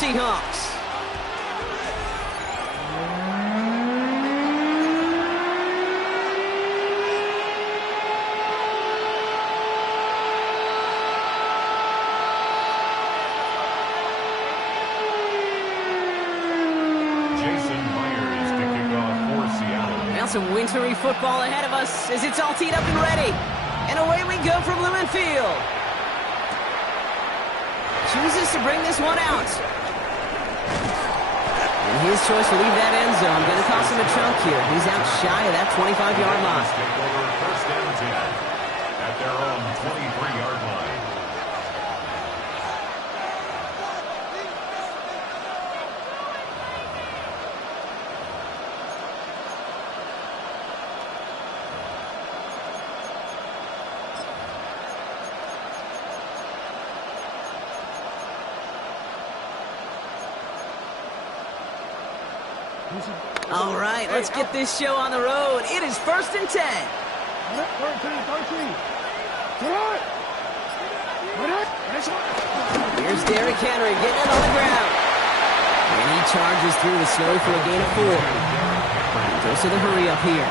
Seahawks. Some wintry football ahead of us as it's all teed up and ready. And away we go from Lumen Field. Chooses to bring this one out. And his choice to leave that end zone. Going to cost him a chunk here. He's out shy of that 25-yard line. First down 10 at their own 23-yard line. All right, let's get this show on the road. It is 1st and 10. Here's Derrick Henry getting it on the ground. And he charges through the snow for a gain of 4. He goes to the hurry up here.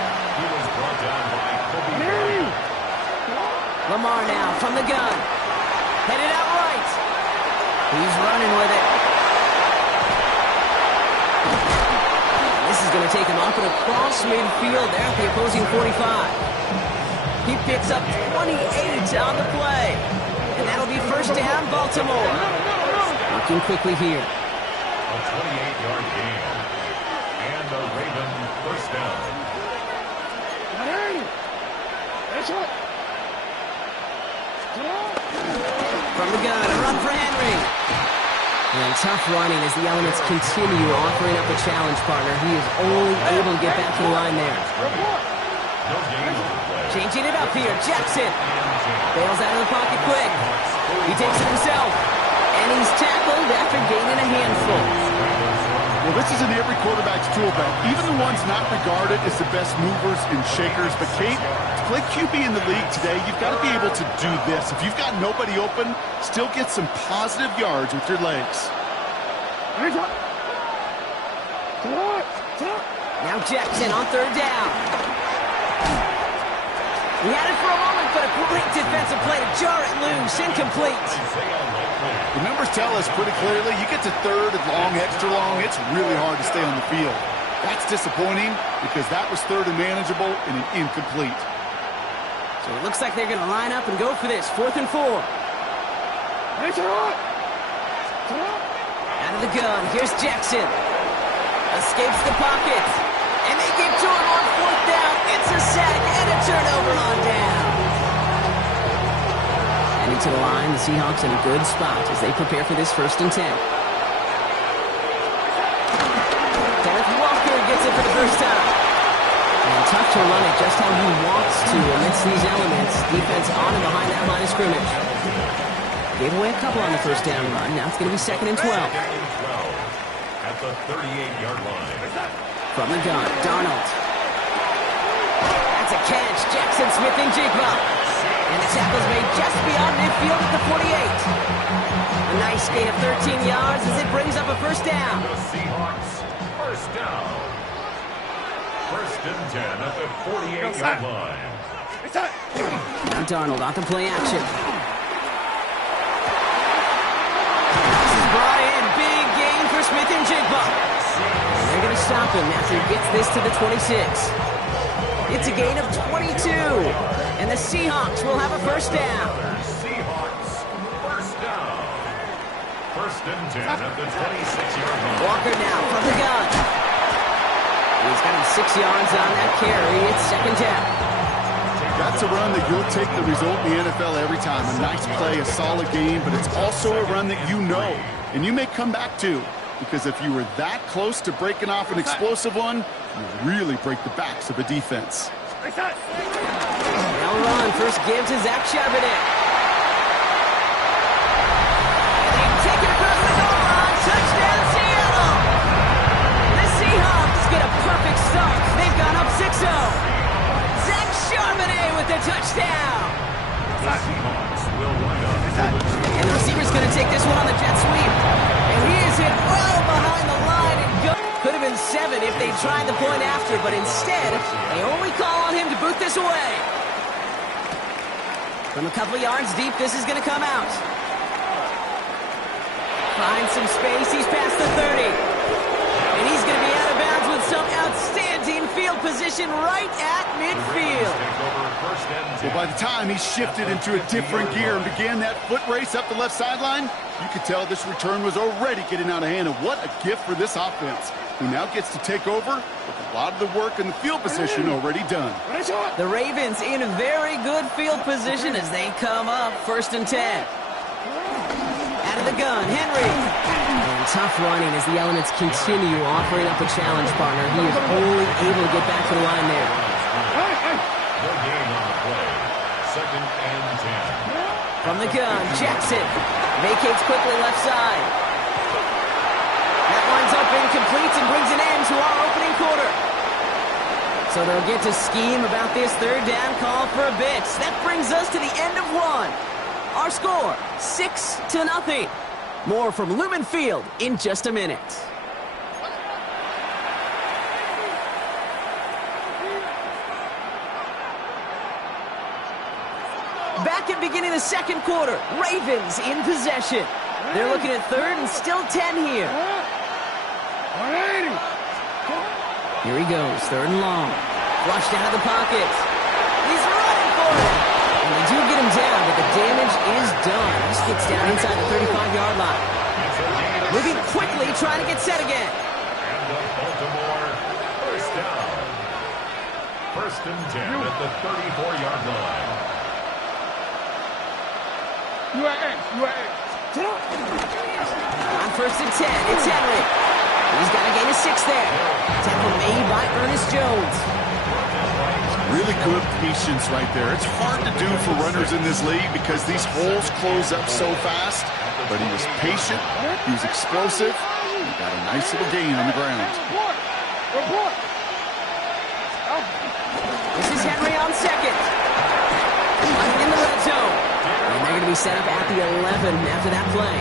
Lamar now from the gun. Headed out right. He's running with it. This is going to take him off and across midfield there at the opposing 45. He picks up 28 on the play. And that'll be first down, Baltimore. Looking quickly here. A 28-yard gain. And the Raven first down. From the gun, a run for Henry. And tough running as the elements continue offering up a challenge partner. He is only able to get back to the line there. Changing it up here, Jackson. Bails out of the pocket quick. He takes it himself. And he's tackled after gaining a handful. Well, this is in every quarterback's tool belt. Even the ones not regarded as the best movers and shakers. But Kate, to play QB in the league today, you've got to be able to do this. If you've got nobody open, still get some positive yards with your legs. Now Jackson on 3rd down. He had it for a moment, but a great defensive play to jar it loose. Incomplete. The numbers tell us pretty clearly, you get to 3rd and long, extra long, it's really hard to stay on the field. That's disappointing because that was 3rd and manageable and an incomplete. So it looks like they're going to line up and go for this. 4th and 4. Out of the gun. Here's Jackson. Escapes the pocket. And they get to him on 4th down. It's a sack and a turnover on down. Heading to the line, the Seahawks in a good spot as they prepare for this 1st and 10. Kenneth Walker gets it for the first time. And tough to run it just how he wants to amidst these elements. Defense on and behind that line of scrimmage. Gave away a couple on the 1st down run. Now it's going to be 2nd and 12. At the 38-yard line. From the gun, Darnold. That's a catch. Jackson Smith and Jigba. And the tackle's made just beyond midfield at the 48. A nice gain of 13 yards as it brings up a 1st down. The Seahawks first down. 1st and 10 at the 48-yard line. Now Darnold on to play action. Smith and Jigba. They're going to stop him after he gets this to the 26. It's a gain of 22. And the Seahawks will have a 1st down. Seahawks first down. 1st and 10 at the 26-yard line. Walker now from the gun. He's got him 6 yards on that carry. It's 2nd down. That's a run that you'll take the result in the NFL every time. A nice play, a solid game, but it's also a run that you know and you may come back to. Because if you were that close to breaking off an explosive one, you really break the backs of a defense. Now run. First give to Zach Charbonnet. They take it across the goal line. Touchdown, Seattle. The Seahawks get a perfect start. They've gone up 6-0. Zach Charbonnet with the touchdown. The Seahawks will line up. And the receiver's going to take this one on the jet sweep. And he is hit tried the point after, but instead, they only call on him to boot this away. From a couple of yards deep, this is going to come out. Finds some space. He's past the 30. And he's going to be out of bounds with some outstanding field position right at midfield. Well, by the time he shifted into a different gear and began that foot race up the left sideline, you could tell this return was already getting out of hand. And what a gift for this offense, who now gets to take over with a lot of the work in the field position already done. The Ravens in a very good field position as they come up 1st and 10. Out of the gun, Henry. And tough running as the elements continue offering up a challenge, partner. He is only able to get back to the line there. No gain on the play. 2nd and 10. From the gun, Jackson vacates quickly left side. That winds up incomplete and brings an end to our opening quarter. So they'll get to scheme about this 3rd down call for a bit. That brings us to the end of 1. Our score, 6-0. More from Lumen Field in just a minute. Back at beginning of the 2nd quarter, Ravens in possession. They're looking at 3rd and still 10 here. Here he goes, 3rd and long. Flushed out of the pocket. He's running for it. And they do get him down, but the damage is done. He gets down inside the 35-yard line. Moving quickly, trying to get set again. And the Baltimore 1st down. 1st and 10 at the 34-yard line. On 1st and 10, it's Henry. He's got a gain of 6 there. Tackle made by Ernest Jones. Really good patience right there. It's hard to do for runners in this league because these holes close up so fast. But he was patient, he was explosive, and he got a nice little gain on the ground. This is Henry on 2nd. In the red zone. And they're going to be set up at the 11 after that play.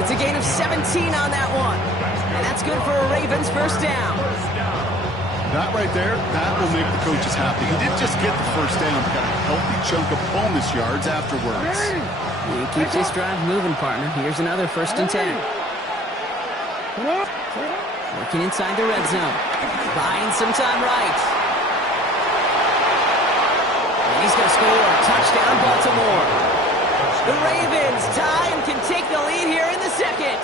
It's a gain of 17 on that one. And that's good for a Ravens 1st down. That right there, that will make the coaches happy. He didn't just get the 1st down, he got a healthy chunk of bonus yards afterwards. You keep this drive moving, partner. Here's another 1st and 10. Working inside the red zone. Buying some time right. And he's going to score. Touchdown, Baltimore. The Ravens tie and can take the lead here in the 2nd.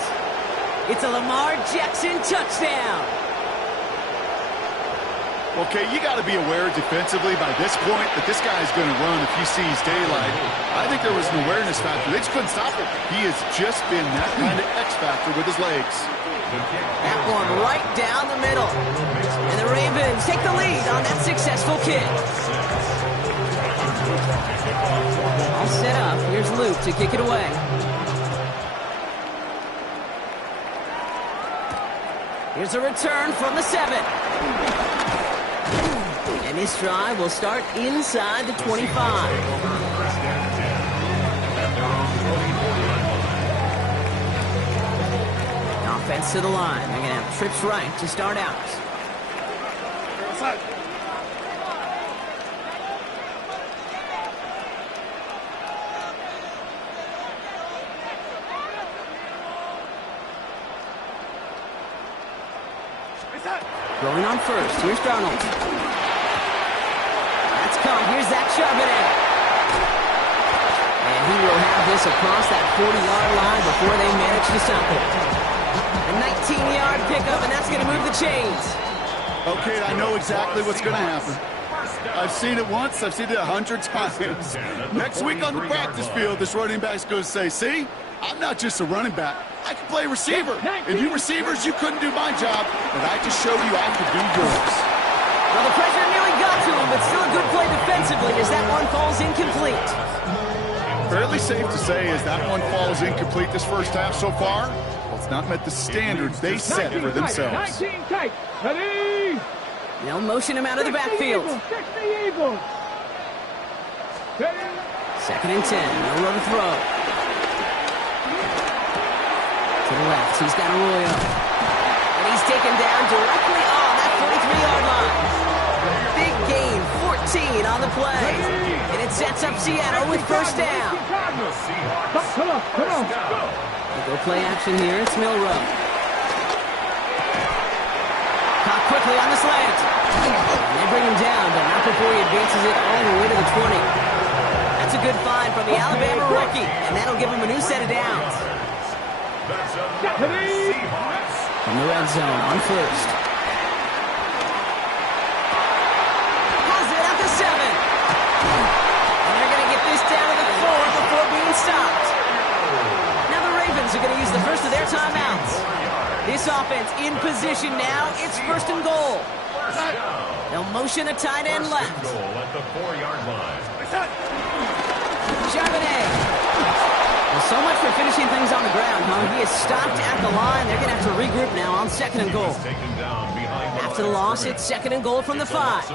It's a Lamar Jackson touchdown. Okay, you got to be aware defensively by this point that this guy is going to run if he sees daylight. I think there was an awareness factor. They just couldn't stop him. He has just been that kind of X factor with his legs. That one right down the middle. And the Ravens take the lead on that successful kick. All set up. Here's Luke to kick it away. Here's a return from the 7. And this drive will start inside the 25. Offense to the line. They're going to have trips right to start out. Rolling on 1st. Here's Darnold. That's caught. Here's Zach Charbonnet. And he will have this across that 40-yard line before they manage to stop it. A 19-yard pickup, and that's going to move the chains. Okay, I know exactly what's going to happen. I've seen it once. I've seen it 100 times. Next week on the practice field, this running back's going to say, see, I'm not just a running back. I can play receiver. And you receivers, you couldn't do my job, but I just showed you I could do yours. Well, the pressure nearly got to him, but still a good play defensively as that one falls incomplete. Fairly safe to say as that one falls incomplete this 1st half so far, well, it's not met the standards they set for themselves. They'll motion him out of the backfield. 2nd and 10. No room to throw. To the left. He's got Arroyo. And he's taken down directly on 43-yard line. Big gain, 14 on the play. And it sets up Seattle with first down. Come on. They go play action here. It's Milrow. Caught quickly on the slant. And they bring him down, but not before he advances it all the way to the 20. That's a good find from the Alabama rookie, and that'll give him a new set of downs. From the red zone on first. Has it at the 7. And they're going to get this down to the 4 before being stopped. Now the Ravens are going to use the first of their timeouts. This offense in position now. It's first and goal. They'll motion a tight end left. Goal at the 4-yard line. Charbonnet. Well, so much for finishing things on the ground, huh? He is stopped at the line. They're going to have to regroup now on second and goal. After the loss, it's second and goal from the 5.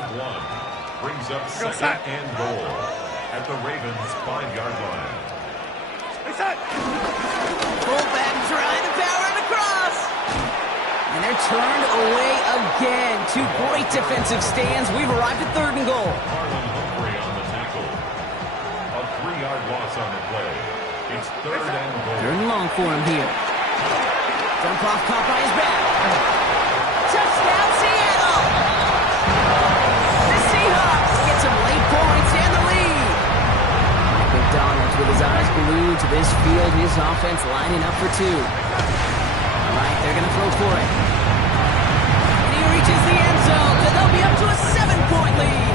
Brings up second and goal at the Ravens' 5-yard line. Fullback trying to power it across. And they're turned away again. Two great defensive stands. We've arrived at third and goal. On the tackle. A 3-yard loss on the play. It's third and goal. Third and long for him here. Dump off caught by his back. Touchdown, Seattle! The Seahawks get some late points and the lead. McDonald with his eyes glued to this field. His offense lining up for 2. All right, they're going to throw for it. And he reaches the end zone, so they'll be up to a 7-point lead.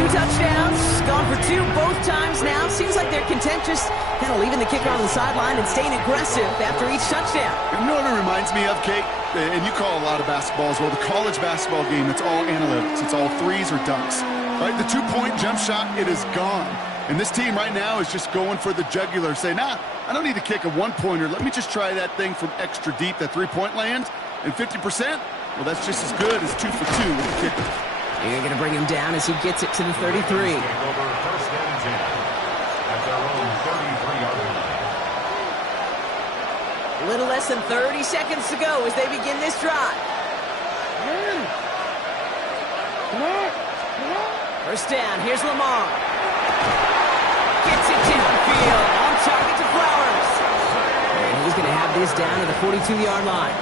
2 touchdowns, gone for 2 both times now. Seems like they're content just kind of leaving the kicker on the sideline and staying aggressive after each touchdown. You know what it reminds me of, Kate? And you call a lot of basketball as well. The college basketball game, it's all analytics. It's all threes or dunks. Right? The 2-point jump shot, it is gone. And this team right now is just going for the jugular, saying, nah, I don't need to kick a 1-pointer. Let me just try that thing from extra deep, that 3-point land. And 50%, well, that's just as good as 2 for 2 with the kicker. You're going to bring him down as he gets it to the 33. Over first and 10 at their own 33-yard line. A little less than 30 seconds to go as they begin this drive. First down, here's Lamar. Gets it downfield, on target to Flowers. And he's going to have this down to the 42-yard line.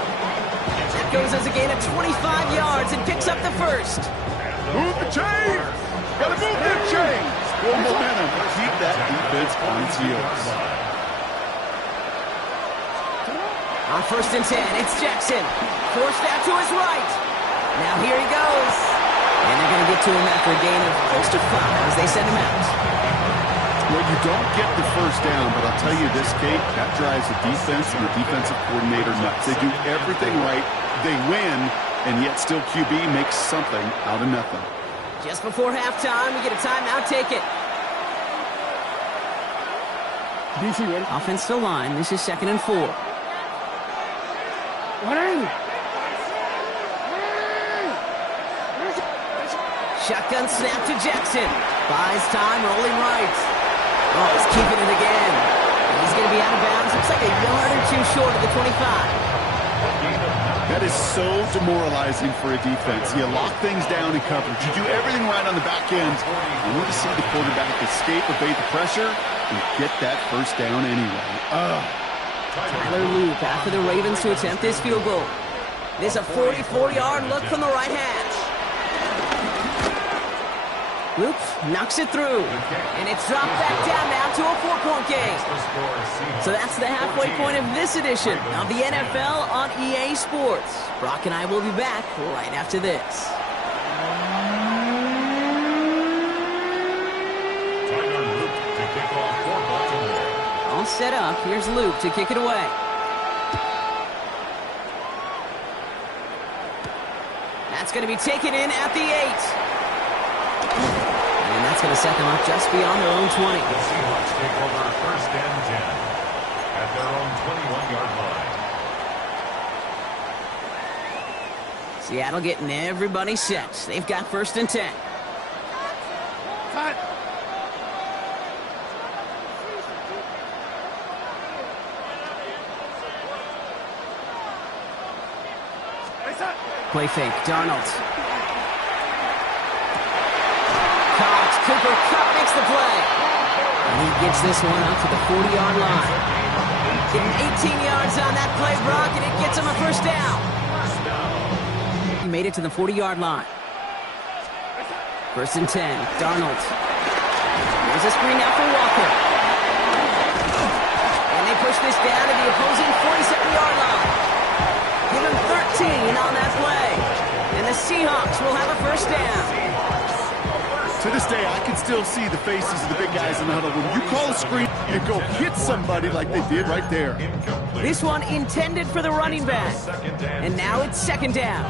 That goes as a gain of 25 yards and picks up the first. Move the chains! Gotta move the chains! Full momentum. Keep that defense on its heels. On first and 10, it's Jackson. Forced out to his right. Now here he goes. And they're going to get to him after a gain of close to 5 as they send him out. Well, you don't get the first down, but I'll tell you this, Kate, that drives the defense and the defensive coordinator nuts. They do everything right. They win, and yet still QB makes something out of nothing. Just before halftime, we get a timeout. Take it. Offense to line. This is second and 4. Shotgun snap to Jackson. Buys time, rolling right. Oh, he's keeping it again. He's going to be out of bounds. Looks like a yard or 2 short of the 25. That is so demoralizing for a defense. You lock things down in coverage. You do everything right on the back end. You want to see the quarterback escape, evade the pressure, and get that first down anyway. Tyler Loop after the Ravens to attempt this field goal. There's a 44-yard look from the right hash. Loop knocks it through, and it's dropped back down now to a 4-point game. So that's the halfway point of this edition of the NFL on EA Sports. Brock and I will be back right after this. All set up. Here's Luke to kick it away. That's going to be taken in at the 8. And that's going to set them up just beyond their own 20. The Seahawks take over first and 10 at their own 21-yard line. Seattle getting everybody set. They've got first and 10. Cut. Play fake, Darnold. Caught, Cooper Kupp makes the play. And he gets this one up to the 40-yard line. Getting 18 yards on that play, Brock, and it gets him a first down. He made it to the 40-yard line. 1st and 10, Darnold. There's a screen now for Walker. And they push this down to the opposing 47-yard line. Give him 13 on that play. And the Seahawks will have a first down. To this day, I can still see the faces of the big guys in the huddle. When you call a screen, you go hit somebody like they did right there. This one intended for the running back. And now it's 2nd down.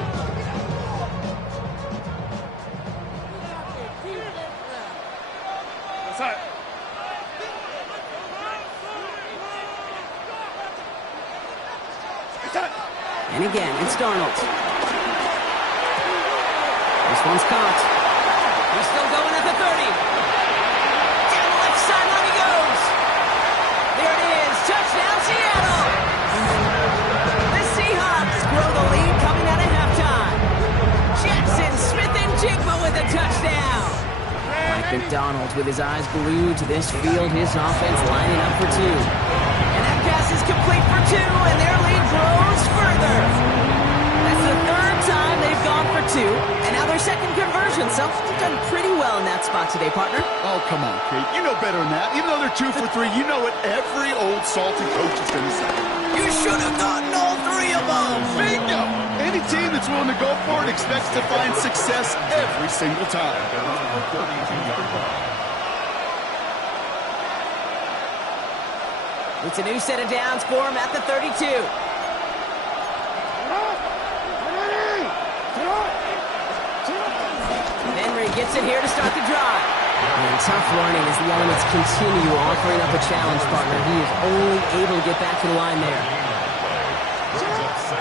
And again, it's Darnold. This one's caught. He's still going at the 30. Down the left sideline he goes. There it is. Touchdown, Seattle. The Seahawks grow the lead coming out of halftime. Jackson Smith-Njigba with a touchdown. Mike McDonald with his eyes glued to this field. His offense lining up for 2. And that pass is complete for 2, and their lead grows further. That's the 3rd time they've gone for 2, and now their 2nd conversion. So they've done pretty well in that spot today, partner. Oh, come on, Kate. You know better than that. Even though they're 2 for 3, you know what every old salty coach is going to say. You should have gotten all 3 of them. Bingo! Any team that's willing to go for it expects to find success every single time. It's a new set of downs for him at the 32. Henry gets it here to start the drive. And tough learning as the elements continue offering up a challenge, partner. He is only able to get back to the line there.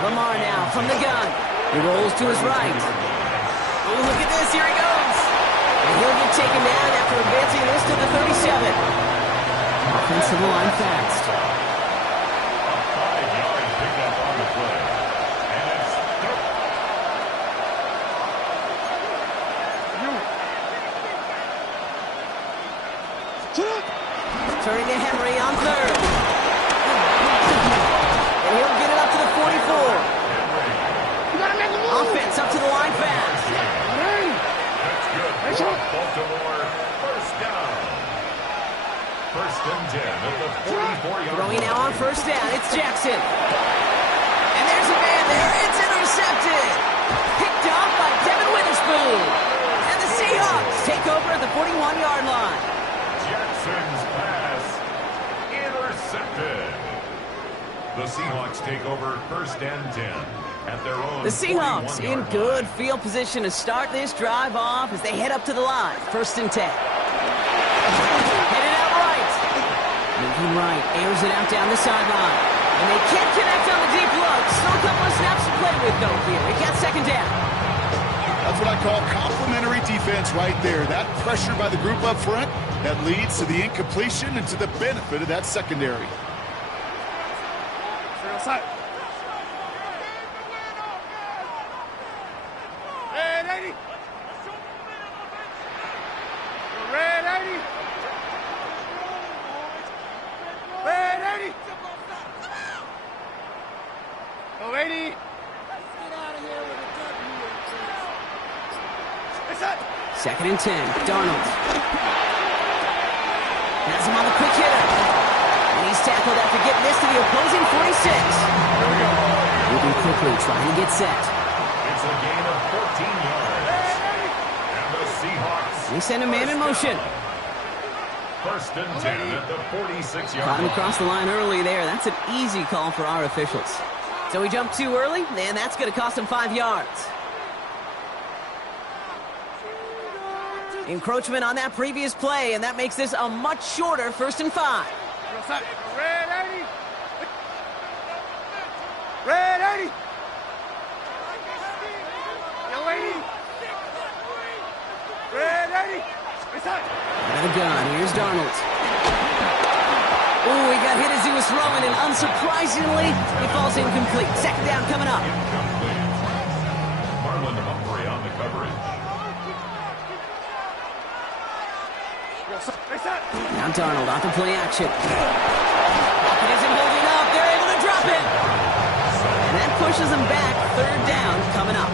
Lamar now from the gun. He rolls to his right. Oh, look at this. Here he goes. And he'll get taken down after advancing this to the 37. Offensive line fast. A 5-yard pickup on the play. And it's turning to Henry on 3rd. And he'll get it up to the 44. Offense up to the line fast. That's good. Baltimore, first down. 1st and 10 at the 44-yard Throwing line. now on 1st down. It's Jackson. And there's a man there. It's intercepted. Picked off by Devin Witherspoon. And the Seahawks take over at the 41-yard line. Jackson's pass intercepted. The Seahawks take over 1st and 10 at their own. The Seahawks in 41-yard good line. field position to start this drive off as they head up to the line. 1st and 10. Headed out right. Moving right. Airs it out down the sideline. And they can't connect on the deep look. Still a couple of snaps to play with, though, here. It got 2nd down. That's what I call complimentary defense right there. That pressure by the group up front, that leads to the incompletion and to the benefit of that secondary. Second and 10. Darnold. Has him on the quick hitter. And he's tackled after getting this to the opposing 46. Moving quickly, trying to get set. It's a gain of 14 yards. And the Seahawks. They send a man in motion. 1st and 10 at the 46-yard Caught him line. across the line early there. That's an easy call for our officials. So he jumped too early, and that's going to cost him 5 yards. Encroachment on that previous play, and that makes this a much shorter 1st and 5. Out of the gun, here's Darnold. Oh, he got hit as he was throwing, and unsurprisingly, it falls incomplete. 2nd down coming up. Showing Humphrey on the coverage. Now Darnold off the play action. It isn't holding up. They're able to drop it. And that pushes them back. Third down coming up.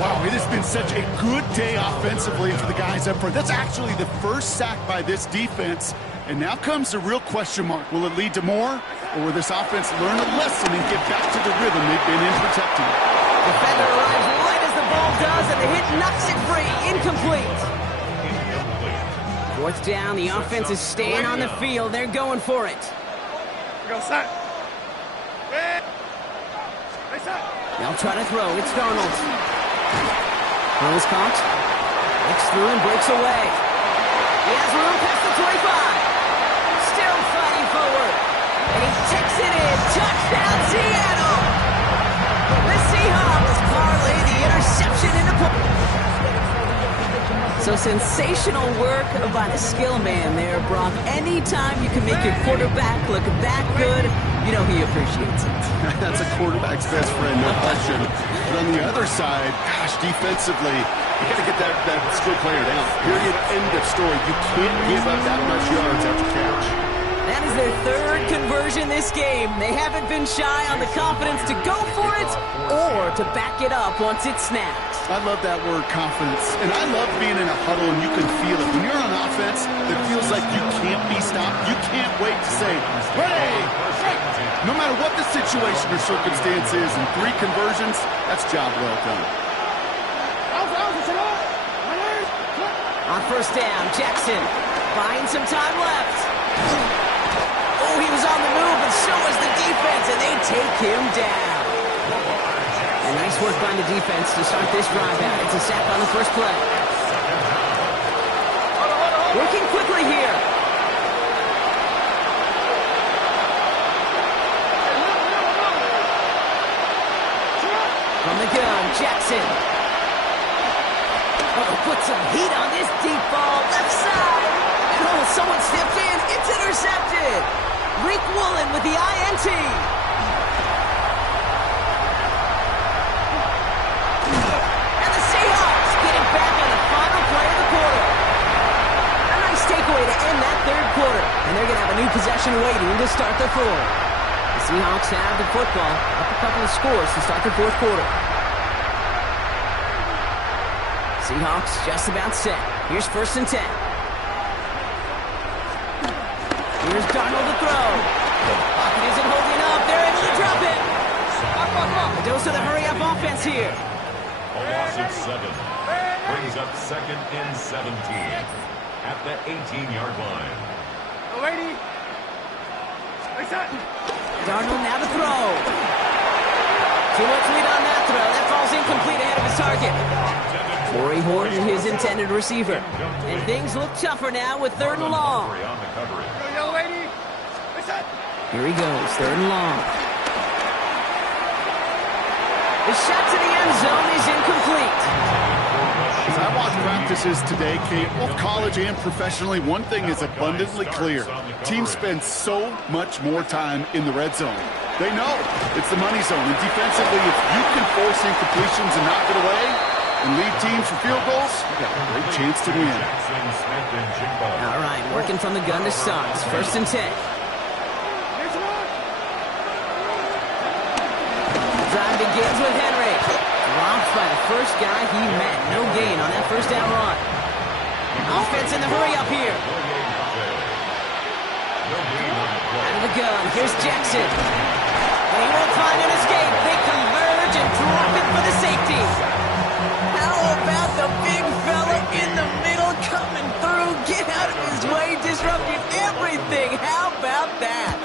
Wow, it has been such a good day offensively for the guys up front. That's actually the first sack by this defense. And now comes the real question mark. Will it lead to more? Or will this offense learn a lesson and get back to the rhythm they've been in protecting? Defender arrives right as the ball does, and the hit knocks it free. Incomplete. Fourth down, the offense is staying on the field. They're going for it. They'll try to throw. It's Darnold. Ball is caught. Breaks through and breaks away. He has room past the 25. Still fighting forward. And he takes it in. Touchdown, Seattle. The Seahawks parlay the interception into play. So sensational work by the skill man there, Brock. Anytime you can make your quarterback look that good, you know he appreciates it. That's a quarterback's best friend, no question. But on the other side, gosh, defensively, you got to get that skill player down. Period. End of story. You can't give up that much yards after catch. That is their third conversion this game. They haven't been shy on the confidence to go for it or to back it up once it's snapped. I love that word, confidence. And I love being in a huddle and you can feel it. When you're on offense, it feels like you can't be stopped. You can't wait to say, hey! No matter what the situation or circumstance is, in 3 conversions, that's job well done. On first down, Jackson buying some time left. Oh, he was on the move, and so was the defense, and they take him down. And nice work by the defense to start this drive out. It's a sack on the first play. Working quickly here. From the gun, Jackson. Oh, put some heat on this deep ball, left side. And oh, someone stepped in. It's intercepted. Rick Woolen with the INT. And the Seahawks get it back on the final play of the quarter. A nice takeaway to end that third quarter. And they're going to have a new possession waiting to start the fourth. The Seahawks have the football, up a couple of scores to start the fourth quarter. Seahawks just about set. Here's first and 10. Here's Darnold to throw. Pocket isn't holding up. They're able to drop it. A dose of the hurry-up offense here. A loss of 7. Brings up second and 17 at the 18-yard line. Darnold now to throw. Too much lead on that throw. That falls incomplete ahead of his target. Corey Horton, his intended receiver. And things look tougher now with third and long. Here he goes, third and long. The shot to the end zone is incomplete. As I watch practices today, Kate, both college and professionally, one thing is abundantly clear. Teams spend so much more time in the red zone. They know it's the money zone. And defensively, if you can force incompletions and knock it away and lead teams for field goals, you got a great chance to win. All right, working from the gun to start. First and 10. Drive begins with Henry. Dropped by the first guy he met. No gain on that first down run. Offense in the hurry up here. Out of the gun. Here's Jackson. And he won't find an escape. They converge and drop it for the safety. How about the big fella in the middle coming through? Get out of his way, disrupting everything. How about that?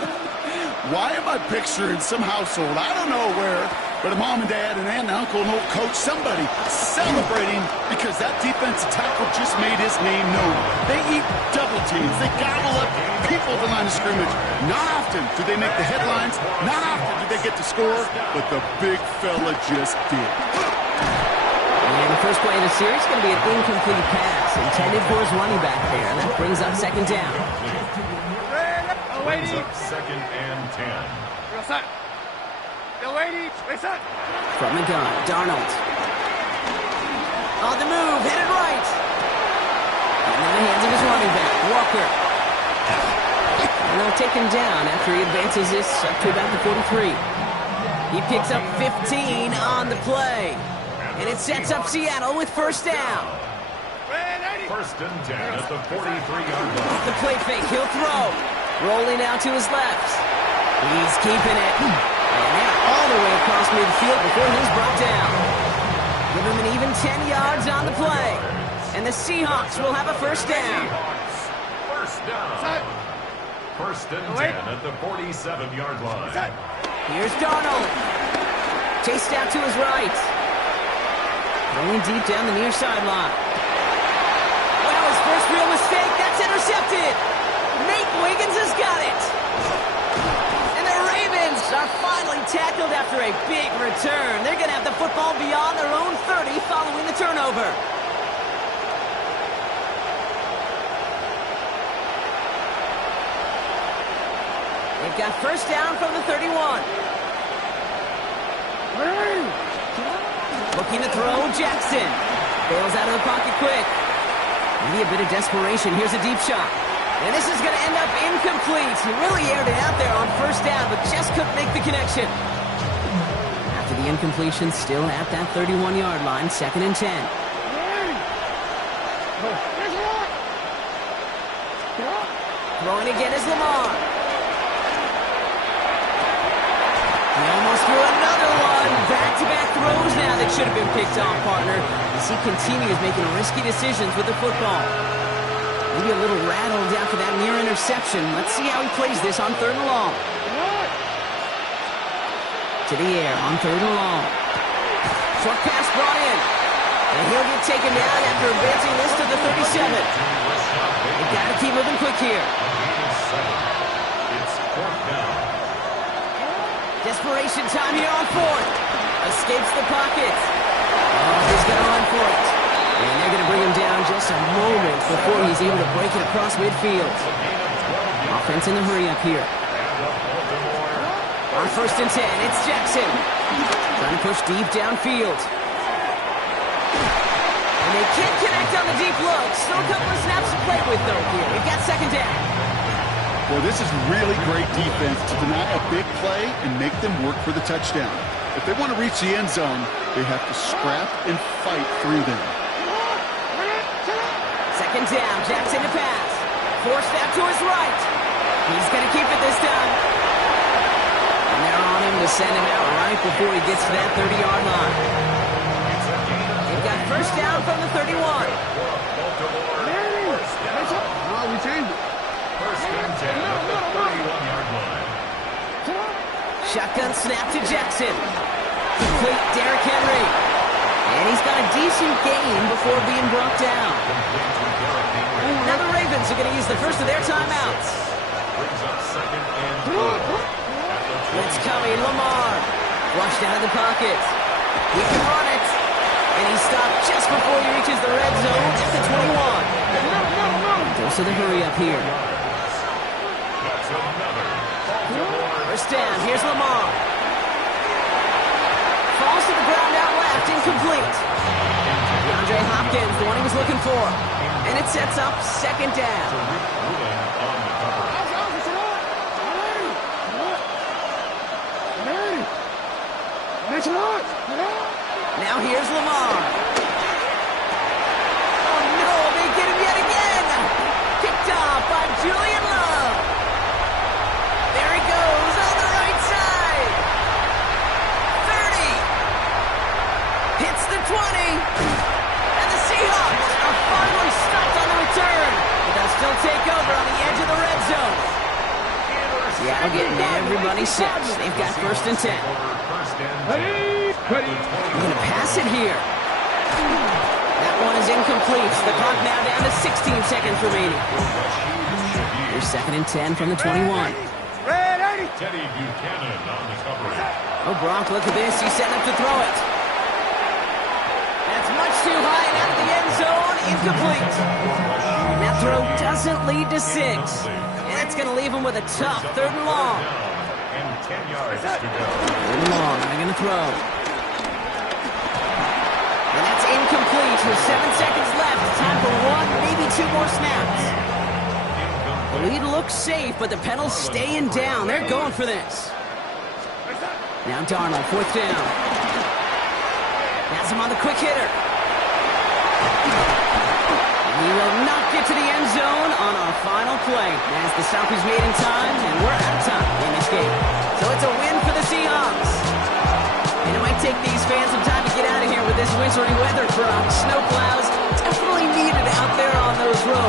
Why am I picturing some household, I don't know where, but a mom and dad, an aunt and uncle, an old coach, somebody celebrating because that defensive tackle just made his name known. They eat double teams. They gobble up people at the line of scrimmage. Not often do they make the headlines. Not often do they get to score, but the big fella just did. And the first play of the series is going to be an incomplete pass intended for his running back there. That brings up second down. Brings up second and 10. From the gun, Darnold. On the move, headed right. And in the hands of his running back, Walker. And they'll take him down after he advances this up to about the 43. He picks up 15 on the play. And it sets up Seattle with first down. First and 10 at the 43-yard line. The play fake, he'll throw. Rolling out to his left. He's keeping it. And now all the way across midfield before he's brought down. Give him an even 10 yards on the play. And the Seahawks will have a first down. First down. First and 10 at the 47-yard line. Here's Darnold. Chased out to his right. Going deep down the near sideline. Well, his first real mistake. That's intercepted. Nate Wiggins has got it. And the Ravens are finally tackled after a big return. They're going to have the football beyond their own 30 following the turnover. They've got first down from the 31. Looking to throw, Jackson. Bails out of the pocket quick. Maybe a bit of desperation. Here's a deep shot. And this is going to end up incomplete. He really aired it out there on first down, but just couldn't make the connection. After the incompletion, still at that 31-yard line, second and 10. Throwing again is Lamar. He almost threw another one. Back-to-back throws now that should have been picked off, partner, as he continues making risky decisions with the football. Maybe a little rattled after that near interception. Let's see how he plays this on third and long. To the air on third and long. Short pass brought in. And he'll get taken down after advancing this to the 37. They got to keep moving quick here. It's fourth down. Desperation time here on fourth. Escapes the pocket. Oh, he's going to run for it. And they're going to bring him down just a moment before he's able to break it across midfield. Offense in the hurry up here. On first and 10, it's Jackson. Trying to push deep downfield. And they can't connect on the deep look. Still a couple of snaps to play with, though, here. We've got second down. Well, this is really great defense to deny a big play and make them work for the touchdown. If they want to reach the end zone, they have to scrap and fight through them. Second down, Jackson to pass. Forced out to his right. He's going to keep it this time. And they're on him to send him out right before he gets to that 30-yard line. They've got first down from the 31. We changed it. First and 10 at the 31-yard line. Shotgun snap to Jackson. Complete Derrick Henry. And he's got a decent gain before being brought down. Now the Ravens are going to use the first of their timeouts. Brings up second and 4. It's coming, Lamar. Flushed out of the pocket. He can run it. And he stopped just before he reaches the red zone at the 21. Goes to the hurry up here. That's another. First down, here's Lamar. Falls to the ground out left, incomplete. DeAndre Hopkins, the one he was looking for. And it sets up second down. Now here's Lamar. Oh no, they get him yet again. Picked off by Julian Love. There he goes on the right side. 30. Hits the 20. And the Seahawks are finally stopped on the return. But they'll still take over on the edge of the red zone. Seattle getting everybody set. They've got first and 10. They're going to pass it here. That one is incomplete. The clock now down to 16 seconds remaining. Here's second and 10 from the 21. Teddy Buchanan on the coverage. Oh, Brock, look at this. He's setting up to throw it. That's much too high and out of the end zone. Incomplete. And that throw doesn't lead to 6. And that's going to leave him with a tough third and long. And 10 yards to go. Third and long. They're going to throw. And that's incomplete. Patriots with 7 seconds left. Time for one, maybe two more snaps. The lead looks safe, but the pedal's staying down. They're going for this. Now Darnold, 4th down. Has him on the quick hitter. And he will not get to the end zone on our final play. As the stop is made in time, and we're out of time in this game. So it's a win for the Seahawks. And it might take these fans some time to get out of here with this wintry weather from snowplows. Definitely needed out there on those roads.